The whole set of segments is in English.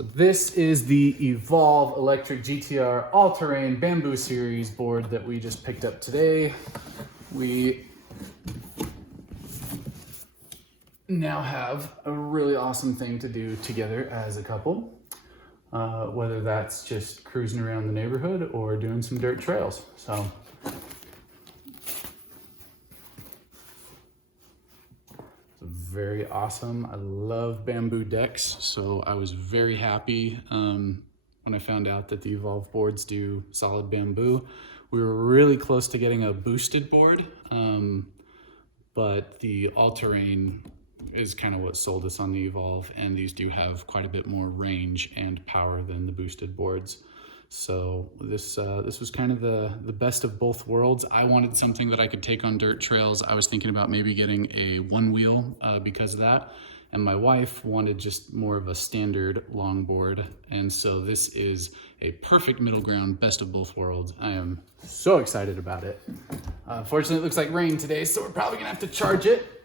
So this is the Evolve Electric GTR All-Terrain Bamboo Series board that we just picked up today. We now have a really awesome thing to do together as a couple, whether that's just cruising around the neighborhood or doing some dirt trails. So very awesome. I love bamboo decks, so I was very happy when I found out that the Evolve boards do solid bamboo. We were really close to getting a boosted board, but the all-terrain is kind of what sold us on the Evolve, and these do have quite a bit more range and power than the boosted boards. So this was kind of the best of both worlds. I wanted something that I could take on dirt trails. I was thinking about maybe getting a OneWheel because of that. And my wife wanted just more of a standard longboard. And so this is a perfect middle ground, best of both worlds. I am so excited about it. Fortunately, it looks like rain today, so we're probably gonna have to charge it.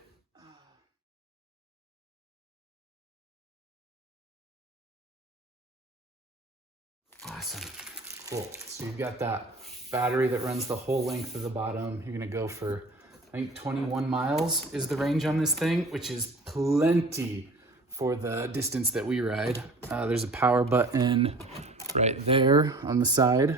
Awesome, cool. So you've got that battery that runs the whole length of the bottom. You're gonna go for, I think 21 miles is the range on this thing, which is plenty for the distance that we ride. There's a power button right there on the side.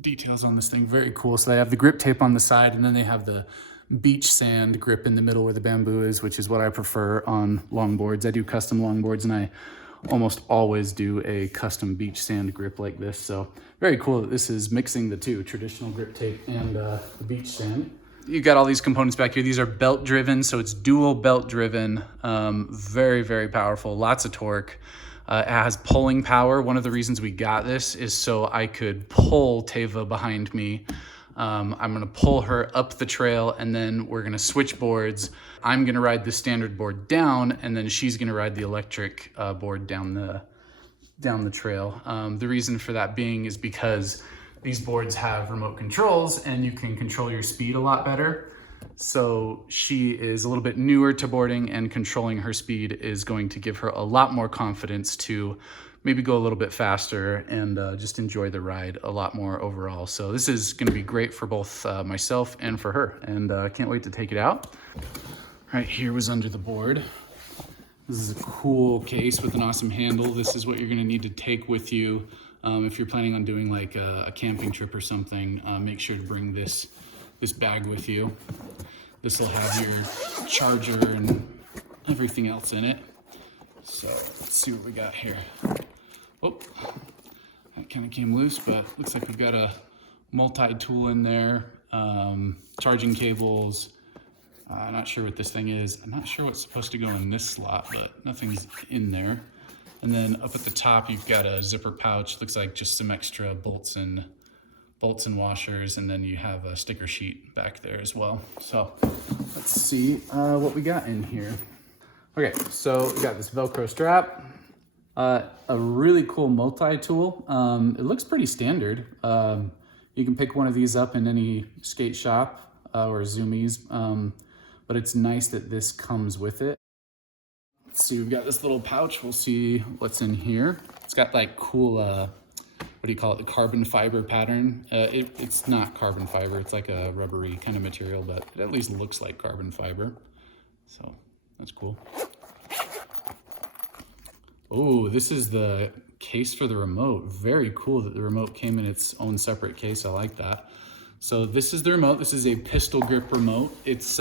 Details on this thing, very cool. So they have the grip tape on the side, and then they have the beach sand grip in the middle where the bamboo is, which is what I prefer on longboards. I do custom longboards, and I almost always do a custom beach sand grip like this. So very cool that this is mixing the two, traditional grip tape and the beach sand. You've got all these components back here. These are belt driven, so it's dual belt driven. Very, very powerful, lots of torque. It has pulling power. One of the reasons we got this is so I could pull Teva behind me. I'm gonna pull her up the trail, and then we're gonna switch boards. I'm gonna ride the standard board down, and then she's gonna ride the electric board down the trail. The reason for that being is because these boards have remote controls, and you can control your speed a lot better. So she is a little bit newer to boarding, and controlling her speed is going to give her a lot more confidence to maybe go a little bit faster and just enjoy the ride a lot more overall. So this is gonna be great for both myself and for her, and can't wait to take it out. Right here was under the board. This is a cool case with an awesome handle. This is what you're gonna need to take with you. If you're planning on doing like a camping trip or something, make sure to bring this bag with you. This will have your charger and everything else in it. So let's see what we got here. Oh, that kind of came loose, but looks like we've got a multi-tool in there, charging cables. Not sure what this thing is. I'm not sure what's supposed to go in this slot, but nothing's in there. And then up at the top, you've got a zipper pouch. Looks like just some extra bolts and washers, and then you have a sticker sheet back there as well. So let's see what we got in here. Okay, so we got this Velcro strap, a really cool multi-tool. It looks pretty standard. You can pick one of these up in any skate shop or Zoomies, but it's nice that this comes with it. Let's see, we've got this little pouch. We'll see what's in here. It's got like cool, what do you call it? The carbon fiber pattern. It's not carbon fiber. It's like a rubbery kind of material, but it at least looks like carbon fiber. So that's cool. Oh, this is the case for the remote. Very cool that the remote came in its own separate case. I like that. So this is the remote. This is a pistol grip remote. It's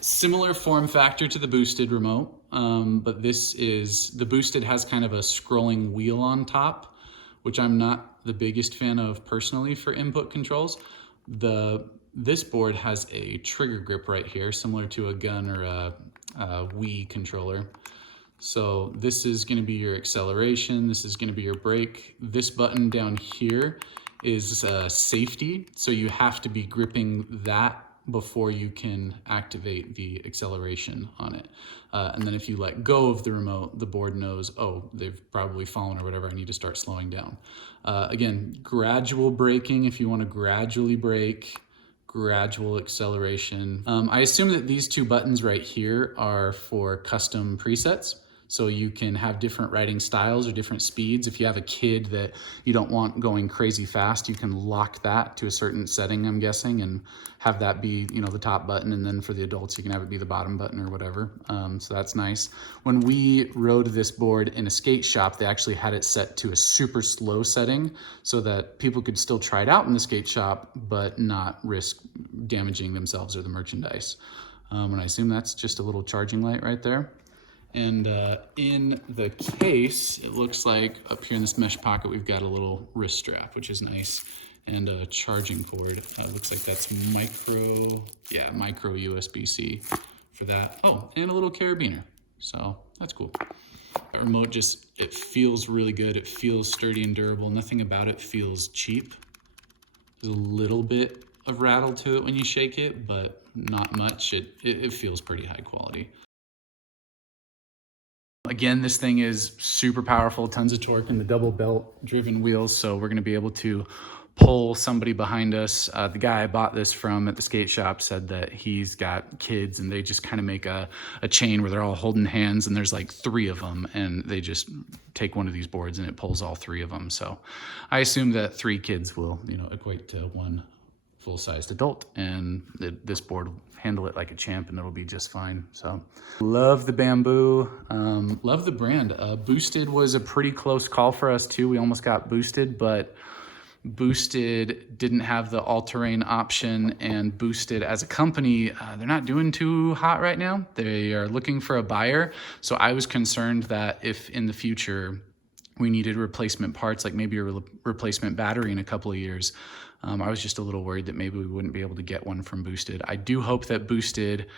similar form factor to the boosted remote, but the boosted has kind of a scrolling wheel on top, which I'm not the biggest fan of personally for input controls. This board has a trigger grip right here, similar to a gun or a Wii controller. So this is gonna be your acceleration, this is gonna be your brake. This button down here is safety, so you have to be gripping that before you can activate the acceleration on it. And then if you let go of the remote, the board knows, oh, they've probably fallen or whatever, I need to start slowing down. Again, gradual braking if you wanna gradually brake, gradual acceleration. I assume that these two buttons right here are for custom presets. So you can have different riding styles or different speeds. If you have a kid that you don't want going crazy fast, you can lock that to a certain setting, I'm guessing, and have that be, you know, the top button. And then for the adults, you can have it be the bottom button or whatever. So that's nice. When we rode this board in a skate shop, they actually had it set to a super slow setting so that people could still try it out in the skate shop, but not risk damaging themselves or the merchandise. And I assume that's just a little charging light right there. And in the case, it looks like up here in this mesh pocket, we've got a little wrist strap, which is nice, and a charging cord. Looks like that's micro USB-C for that. Oh, and a little carabiner. So that's cool. That remote just, it feels really good. It feels sturdy and durable. Nothing about it feels cheap. There's a little bit of rattle to it when you shake it, but not much. It feels pretty high quality. Again, this thing is super powerful, tons of torque in the double belt driven wheels. So we're gonna be able to pull somebody behind us. The guy I bought this from at the skate shop said that he's got kids and they just kind of make a chain where they're all holding hands and there's like 3 of them and they just take one of these boards and it pulls all 3 of them. So I assume that 3 kids will, you know, equate to 1 full-sized adult, and this board will handle it like a champ and it'll be just fine. So love the Bamboo, love the brand. Boosted was a pretty close call for us too. We almost got Boosted, but Boosted didn't have the all-terrain option, and Boosted as a company, they're not doing too hot right now. They are looking for a buyer. So I was concerned that if in the future we needed replacement parts, like maybe a replacement battery in a couple of years, I was just a little worried that maybe we wouldn't be able to get one from Boosted. I do hope that Boosted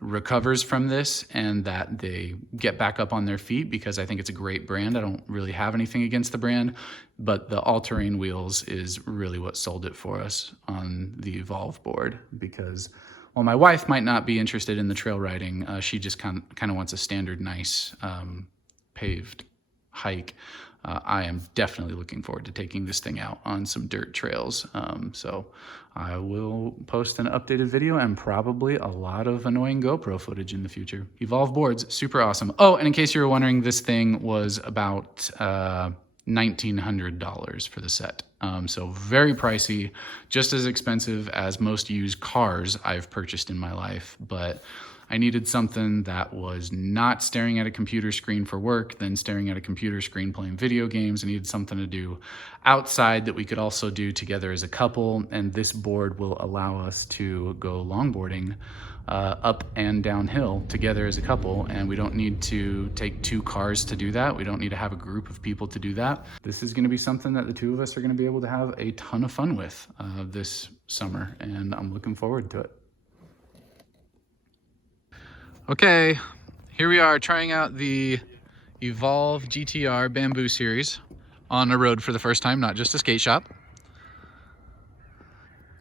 recovers from this and that they get back up on their feet, because I think it's a great brand. I don't really have anything against the brand, but the all-terrain wheels is really what sold it for us on the Evolve board, because while my wife might not be interested in the trail riding, she just kind of wants a standard nice paved hike. I am definitely looking forward to taking this thing out on some dirt trails. So I will post an updated video and probably a lot of annoying GoPro footage in the future. Evolve Boards, super awesome. Oh, and in case you were wondering, this thing was about $1,900 for the set. So very pricey, just as expensive as most used cars I've purchased in my life, but I needed something that was not staring at a computer screen for work, then staring at a computer screen playing video games. I needed something to do outside that we could also do together as a couple, and this board will allow us to go longboarding up and downhill together as a couple, and we don't need to take 2 cars to do that. We don't need to have a group of people to do that. This is gonna be something that the 2 of us are gonna be able to have a ton of fun with this summer, and I'm looking forward to it. Okay, here we are trying out the Evolve GTR Bamboo series on a road for the first time, not just a skate shop.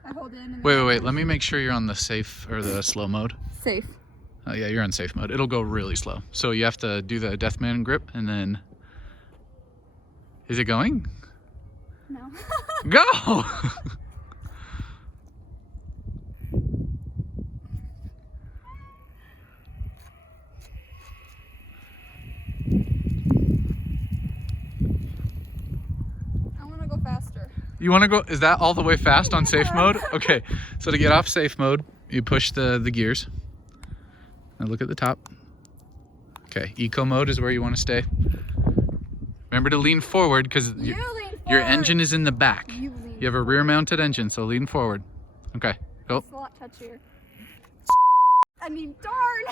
I hold it in. Wait, let me make sure you're on the safe or the slow mode. Safe. Oh yeah, you're on safe mode. It'll go really slow. So you have to do the Deathman grip and then... Is it going? No. Go! You want to go, is that all the way fast on safe mode? Okay, so to get off safe mode, you push the gears. Now look at the top. Okay, eco mode is where you want to stay. Remember to lean forward because your engine is in the back. You have a rear mounted engine, so lean forward. Okay, go. It's a lot touchier. I mean, darn!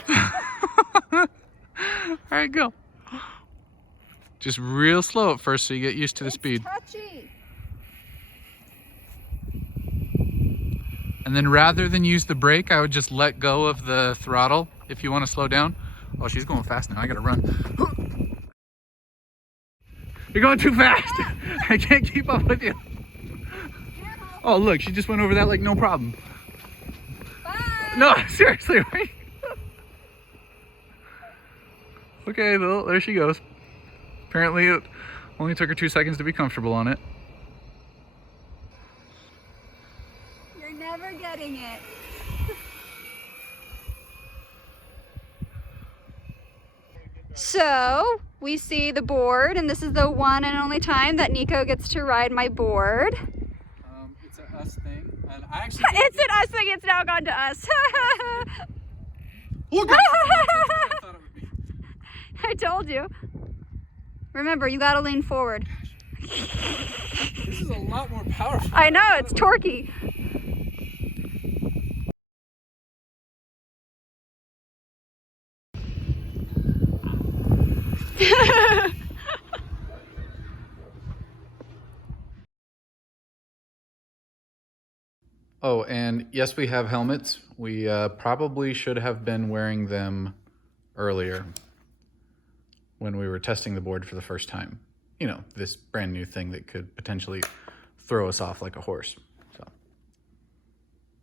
All right, go. Just real slow at first so you get used to the speed. Touchy. And then rather than use the brake, I would just let go of the throttle if you want to slow down. Oh, she's going fast now. I gotta run. You're going too fast. I can't keep up with you. Oh, look, she just went over that like no problem. Bye. No, seriously, right? Okay, well, there she goes. Apparently, it only took her 2 seconds to be comfortable on it. You're never getting it. So we see the board, and this is the one and only time that Neeko gets to ride my board. It's an us thing, and I actually. It's an us thing. It's now gone to us. Oh, gosh, I thought it would be. I told you. Remember, you gotta lean forward. This is a lot more powerful. I know, it's torquey. Oh, and yes, we have helmets. We probably should have been wearing them earlier when we were testing the board for the first time. You know, this brand new thing that could potentially throw us off like a horse.